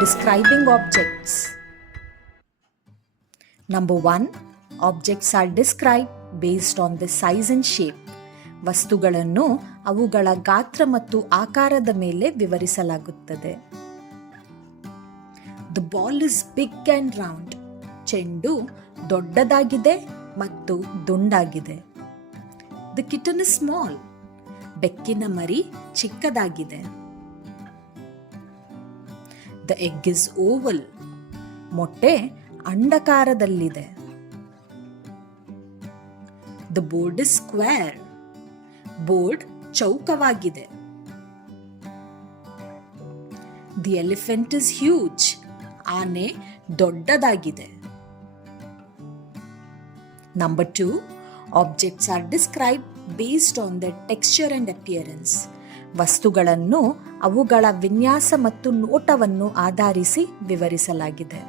Describing objects. Number 1. Objects are described based on the size and shape. ವಸ್ತುಗಳನ್ನು ಅವುಗಳ ಗಾತ್ರ ಮತ್ತು ಆಕಾರದ ಮೇಲೆ ವಿವರಿಸಲಾಗುತ್ತದೆ. The ball is big and round. ಚೆಂಡು ದೊಡ್ಡದಾಗಿದೆ ಮತ್ತು ದುಂಡಾಗಿದೆ. The kitten is small. ಬೆಕ್ಕಿನ ಮರಿ ಚಿಕ್ಕದಾಗಿದೆ. The egg is oval. ಮೊಟ್ಟೆ ಅಂಡಾಕಾರದಲ್ಲಿದೆ. The board is square. Board ಚೌಕವಾಗಿದೆ. The elephant is huge. ಆನೆ ದೊಡ್ಡದಾಗಿದೆ. Number 2. Objects are described based on their texture and appearance. ವಸ್ತುಗಳನ್ನು ಅವುಗಳ ವಿನ್ಯಾಸ ಮತ್ತು ನೋಟವನ್ನು ಆಧರಿಸಿ ವಿವರಿಸಲಾಗಿದೆ.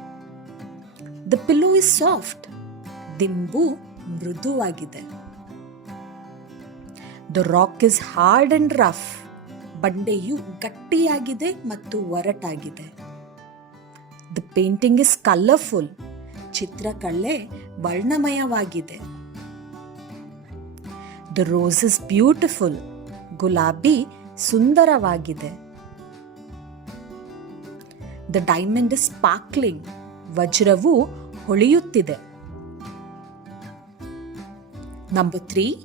The pillow is soft. ದಿಂಬು ಮೃದುವಾಗಿದೆ. The rock is hard and rough. ಬಂಡೆಯು ಗಟ್ಟಿಯಾಗಿದೆ ಮತ್ತು ಒರಟಾಗಿದೆ. The painting is colorful. ಚಿತ್ರಕಲೆ ವರ್ಣಮಯವಾಗಿದೆ. The rose is beautiful. ಗುಲಾಬಿ ಸುಂದರವಾಗಿದೆ. The diamond is sparkling. ವಜ್ರವು ಹೊಳೆಯುತ್ತಿದೆ. Number 3.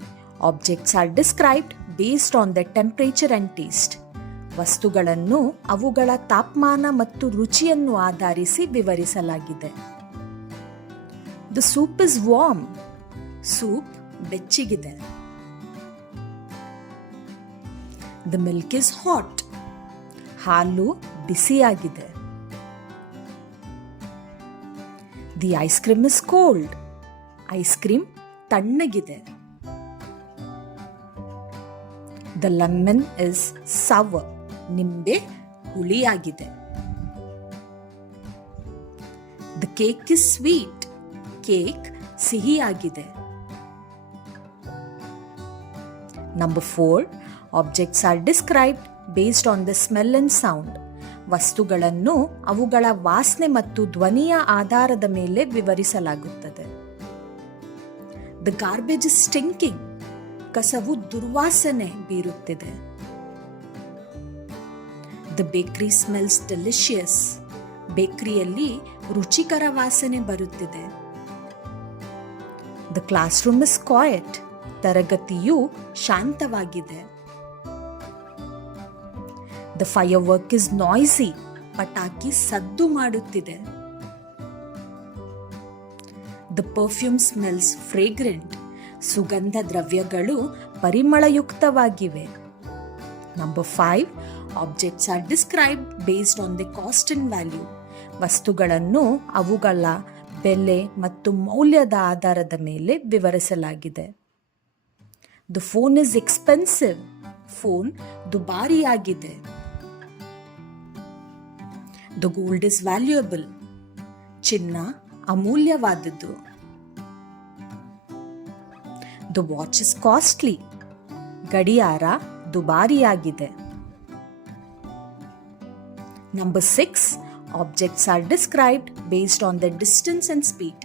Objects are described based on their temperature and taste. ವಸ್ತುಗಳನ್ನು ಅವುಗಳ ತಾಪಮಾನ ಮತ್ತು ರುಚಿಯನ್ನು ಆಧರಿಸಿ ವಿವರಿಸಲಾಗಿದೆ. The soup is warm. Soup ಬೆಚ್ಚಗಿದೆ. The milk is hot. ಹಾಲು ಬಿಸಿಯಾಗಿದೆ. The ice cream is cold. Ice cream ತಣ್ಣಗಿದೆ. The lemon is sour. ನಿಂಬೆ ಹುಳಿಯಾಗಿದೆ. The cake is sweet. Cake ಸಿಹಿಯಾಗಿದೆ. Number 4. Objects are described based on the smell and sound. ವಸ್ತುಗಳನ್ನು ಅವುಗಳ ವಾಸನೆ ಮತ್ತು ಧ್ವನಿಯ ಆಧಾರದ ಮೇಲೆ ವಿವರಿಸಲಾಗುತ್ತದೆ. The garbage is stinking. ಕಸವು ದುರ್ವಾಸನೆ ಬೀರುತ್ತಿದೆ. The bakery smells delicious. ಬೇಕರಿಯಲ್ಲಿ ರುಚಿಕರ ವಾಸನೆ ಬರುತ್ತಿದೆ. The classroom is quiet. ತರಗತಿಯು ಶಾಂತವಾಗಿದೆ. The firework is noisy. ಪಟಾಕಿ ಸದ್ದು ಮಾಡುತ್ತಿದೆ. The perfume smells fragrant. ಸುಗಂಧ ದ್ರವ್ಯಗಳು ಪರಿಮಳಯುಕ್ತವಾಗಿವೆ. Number 5. Objects are described based on their cost and value. ವಸ್ತುಗಳನ್ನು ಅವುಗಳ ಬೆಲೆ ಮತ್ತು ಮೌಲ್ಯದ ಆಧಾರದ ಮೇಲೆ ವಿವರಿಸಲಾಗಿದೆ. The phone is expensive. Phone ದುಬಾರಿಯಾಗಿದೆ. The gold is valuable. ಚಿನ್ನ ಅಮೂಲ್ಯವಾದದ್ದು. The watch is costly. ಗಡಿಯಾರ ದುಬಾರಿಯಾಗಿದೆ. Number 6. Objects are described based on their distance and speed.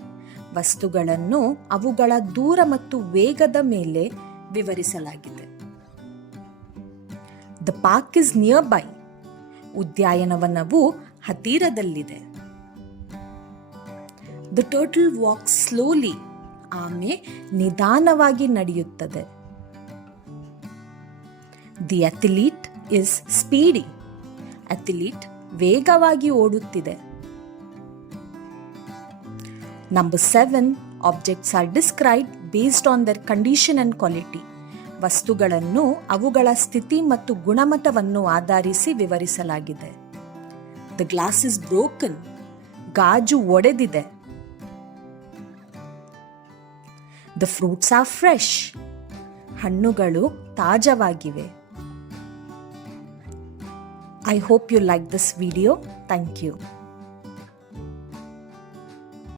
ವಸ್ತುಗಳನ್ನು ಅವುಗಳ ದೂರ ಮತ್ತು ವೇಗದ ಮೇಲೆ ವಿವರಿಸಲಾಗಿದೆ. The park is nearby. ಉದ್ಯಾನವನವು ಹತ್ತಿರದಲ್ಲಿದೆ. The turtle walks slowly. ಆಮೆ ನಿಧಾನವಾಗಿ ನಡೆಯುತ್ತದೆ. The athlete is speedy. Athlete ವೇಗವಾಗಿ ಓಡುತ್ತಿದೆ. Number 7. Objects are described based on their condition and quality. ವಸ್ತುಗಳನ್ನು ಅವುಗಳ ಸ್ಥಿತಿ ಮತ್ತು ಗುಣಮಟ್ಟವನ್ನು ಆಧರಿಸಿ ವಿವರಿಸಲಾಗಿದೆ. The glass is broken. ಗಾಜು ಒಡೆದಿದೆ. The fruits are fresh. ಹಣ್ಣುಗಳು ತಾಜಾವಾಗಿವೆ. I hope you like this video. Thank you.